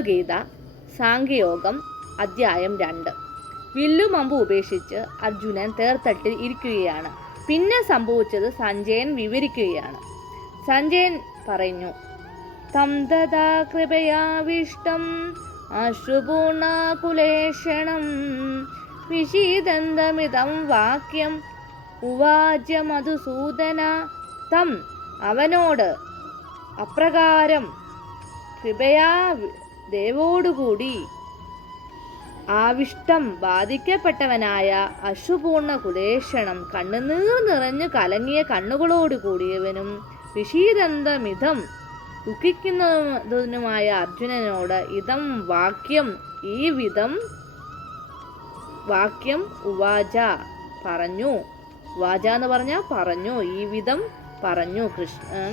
ഗീത സാങ്കയോഗം അധ്യായം രണ്ട്. വില്ലും അമ്പും ഉപേക്ഷിച്ച് അർജുനൻ തേർത്തട്ടിൽ ഇരിക്കുകയാണ്. പിന്നെ സംഭവിച്ചത് സഞ്ജയൻ വിവരിക്കുകയാണ്. സഞ്ജയൻ പറഞ്ഞു തം തഥാ കൃപയാവിഷ്ടം അശ്രുപൂർണാകുലേഷണം വിഷീദന്തമിതം വാക്യം ഉവാച മധുസൂദന തം അവനോട് അപ്രകാരം കൃപയാ ദേവോടുകൂടി. ആവിഷ്ടം ബാധിക്കപ്പെട്ടവനായ അശുപൂർണ കുലേഷണം കണ്ണുനീർ നിറഞ്ഞു കലങ്ങിയ കണ്ണുകളോട് കൂടിയവനും വിഷീദന്തമിതം ദുഃഖിക്കുന്നതിനുമായ അർജുനനോട് ഇതം വാക്യം ഈ വിധം വാക്യം ഉവാച പറഞ്ഞു. വാച എന്ന് പറഞ്ഞാൽ പറഞ്ഞു ഈ വിധം പറഞ്ഞു. കൃഷ്ണൻ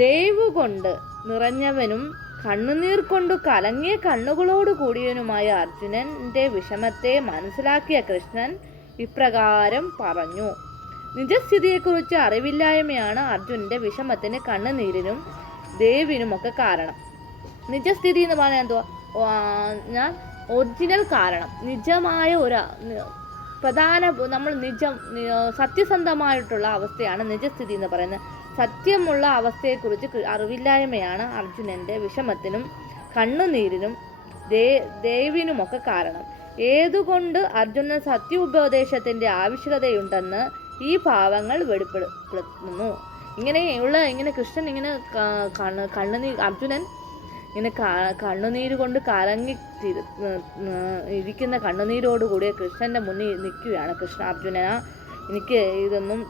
ദേവുകൊണ്ട് നിറഞ്ഞവനും കണ്ണുനീർ കൊണ്ടു കലങ്ങിയ കണ്ണുകളോട് കൂടിയവനുമായ അർജുനന്റെ വിഷമത്തെ മനസ്സിലാക്കിയ കൃഷ്ണൻ ഇപ്രകാരം പറഞ്ഞു. നിജസ്ഥിതിയെക്കുറിച്ച് അറിവില്ലായ്മയാണ് അർജുനന്റെ വിഷമത്തിന് കണ്ണുനീരിനും ദേവിനുമൊക്കെ കാരണം. നിജസ്ഥിതി എന്ന് പറഞ്ഞാൽ എന്തുവാ? ഞാൻ ഒറിജിനൽ കാരണം. നിജമായ ഒരു പ്രധാന നമ്മൾ നിജം സത്യസന്ധമായിട്ടുള്ള അവസ്ഥയാണ് നിജസ്ഥിതി എന്ന് പറയുന്നത്. സത്യമുള്ള അവസ്ഥയെക്കുറിച്ച് അറിവില്ലായ്മയാണ് അർജുനന്റെ വിഷമത്തിനും കണ്ണുനീരിനും ദേ ദേവിനുമൊക്കെ കാരണം. ഏതുകൊണ്ട് അർജുനൻ സത്യോപദേശത്തിന്റെ ആവശ്യകതയുണ്ടെന്ന് ഈ ഭാവങ്ങൾ വെളിപ്പെടുത്തുന്നു. ഇങ്ങനെയുള്ള ഇങ്ങനെ കൃഷ്ണൻ ഇങ്ങനെ കണ്ണ് കണ്ണുനീർ അർജുനൻ ഇങ്ങനെ കണ്ണുനീര് കൊണ്ട് കലങ്ങി ഇരിക്കുന്ന കണ്ണുനീരോടുകൂടി കൃഷ്ണന്റെ മുന്നിൽ നിൽക്കുകയാണ് കൃഷ്ണ അർജുനന. എനിക്ക് ഇതൊന്നും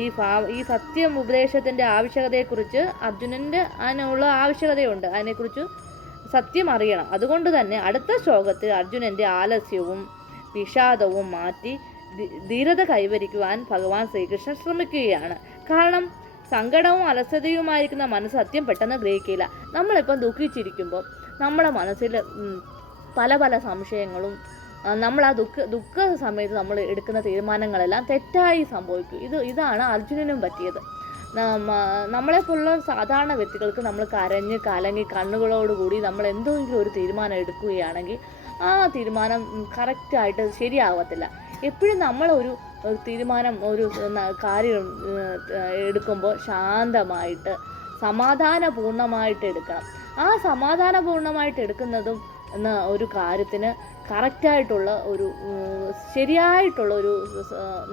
ഈ ഈ സത്യം ഉപദേശത്തിന്റെ ആവശ്യകതയെക്കുറിച്ച് അർജുനന്റെ അതിനുള്ള ആവശ്യകതയുണ്ട്. അതിനെക്കുറിച്ച് സത്യം അറിയണം. അതുകൊണ്ട് തന്നെ അടുത്ത ശ്ലോകത്തിൽ അർജുനന്റെ ആലസ്യവും വിഷാദവും മാറ്റി ധീരത കൈവരിക്കുവാൻ ഭഗവാൻ ശ്രീകൃഷ്ണൻ ശ്രമിക്കുകയാണ്. കാരണം സങ്കടവും അലസതയുമായിരിക്കുന്ന മനസ്സ് സത്യം പെട്ടെന്ന് ഗ്രഹിക്കില്ല. നമ്മളിപ്പം ദുഃഖിച്ചിരിക്കുമ്പോൾ നമ്മുടെ മനസ്സിൽ പല പല സംശയങ്ങളും നമ്മൾ ആ ദുഃഖ ദുഃഖ സമയത്ത് നമ്മൾ എടുക്കുന്ന തീരുമാനങ്ങളെല്ലാം തെറ്റായി സംഭവിക്കും. ഇത് ഇതാണ് അർജുനനും പറ്റിയത്. നമ്മളെ നമ്മളെപ്പോലുള്ള സാധാരണ വ്യക്തികൾക്ക് നമ്മൾ കരഞ്ഞ് കലങ്ങി കണ്ണുകളോടുകൂടി നമ്മൾ എന്തെങ്കിലും ഒരു തീരുമാനം എടുക്കുകയാണെങ്കിൽ ആ തീരുമാനം കറക്റ്റായിട്ട് ശരിയാവത്തില്ല. എപ്പോഴും നമ്മളൊരു തീരുമാനം ഒരു കാര്യം എടുക്കുമ്പോൾ ശാന്തമായിട്ട് സമാധാനപൂർണമായിട്ട് എടുക്കണം. ആ സമാധാനപൂർണമായിട്ട് എടുക്കുന്നതും എന്ന ഒരു കാര്യത്തിന് കറക്റ്റായിട്ടുള്ള ഒരു ശരിയായിട്ടുള്ള ഒരു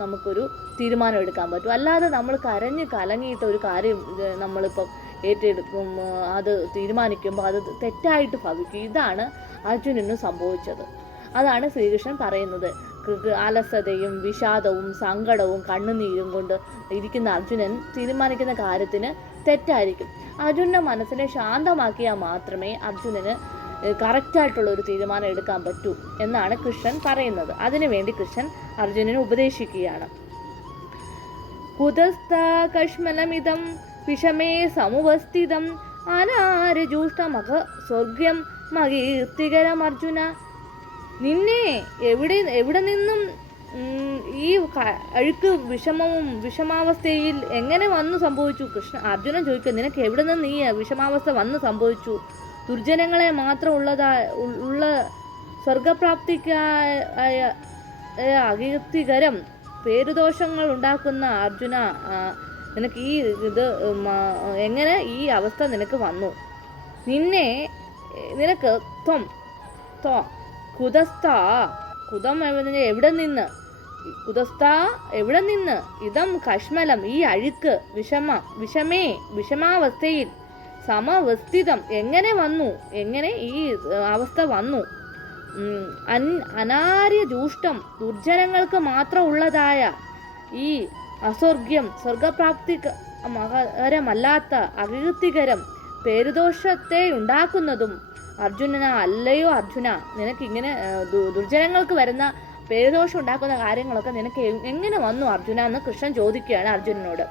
നമുക്കൊരു തീരുമാനം എടുക്കാൻ പറ്റും. അല്ലാതെ നമ്മൾ കരഞ്ഞ് കലങ്ങിയിട്ട് ഒരു കാര്യം നമ്മളിപ്പം ഏറ്റെടുക്കും അത് തീരുമാനിക്കുമ്പോൾ അത് തെറ്റായിട്ട് ഭവിക്കും. ഇതാണ് അർജുനന് സംഭവിച്ചത്. അതാണ് ശ്രീകൃഷ്ണൻ പറയുന്നത്. അലസതയും വിഷാദവും സങ്കടവും കണ്ണുനീരും കൊണ്ട് ഇരിക്കുന്ന അർജുനൻ തീരുമാനിക്കുന്ന കാര്യത്തിന് തെറ്റായിരിക്കും. അർജുനന്റെ മനസ്സിനെ ശാന്തമാക്കിയാൽ മാത്രമേ അർജുനന് കറക്റ്റായിട്ടുള്ള ഒരു തീരുമാനം എടുക്കാൻ പറ്റൂ എന്നാണ് കൃഷ്ണൻ പറയുന്നത്. അതിനുവേണ്ടി കൃഷ്ണൻ അർജുനനെ ഉപദേശിക്കുകയാണ്. കുതസ്ഥാകഷ്മലമിതം വിഷമേ സമുപസ്ഥിതം അനാരജൂഷ്ടമഖ സ്വർഗ്യം മകീർത്തികരം അർജുന. നിന്നെ എവിടെ എവിടെ നിന്നും ഈ അഴുക്ക് വിഷമവും വിഷമാവസ്ഥയിൽ എങ്ങനെ വന്നു സംഭവിച്ചു? കൃഷ്ണ അർജുനൻ ചോദിക്കുക നിനക്ക് എവിടെ നിന്ന് ഈ വിഷമാവസ്ഥ വന്നു സംഭവിച്ചു? ദുർജനങ്ങളെ മാത്രം ഉള്ളതാ ഉള്ള സ്വർഗപ്രാപ്തിക്കായ അകീർത്തികരം പേരുദോഷങ്ങൾ ഉണ്ടാക്കുന്ന അർജുന നിനക്ക് ഈ ഇത് എങ്ങനെ ഈ അവസ്ഥ നിനക്ക് വന്നു? നിന്നെ നിനക്ക് ത്വം ത്വ കുതസ്ഥ കുതം എവിടെ നിന്ന്? കുതസ്ഥ എവിടെ നിന്ന്? ഇതം കഷ്മലം ഈ അഴുക്ക് വിഷമ വിഷമേ വിഷമാവസ്ഥയിൽ സമവസ്ഥിതം. എങ്ങനെ വന്നു? എങ്ങനെ ഈ അവസ്ഥ വന്നു? അനാര്യ ജൂഷ്ടം ദുർജനങ്ങൾക്ക് മാത്രം ഉള്ളതായ ഈ അസ്വർഗ്യം സ്വർഗപ്രാപ്തി മകരമല്ലാത്ത അകീർത്തികരം പേരുദോഷത്തെ ഉണ്ടാക്കുന്നതും അർജുനന അല്ലയോ അർജുന? നിനക്ക് ഇങ്ങനെ ദുർജനങ്ങൾക്ക് വരുന്ന പേരുദോഷം ഉണ്ടാക്കുന്ന കാര്യങ്ങളൊക്കെ നിനക്ക് എങ്ങനെ വന്നു അർജുന എന്ന് കൃഷ്ണൻ ചോദിക്കുകയാണ് അർജുനനോട്.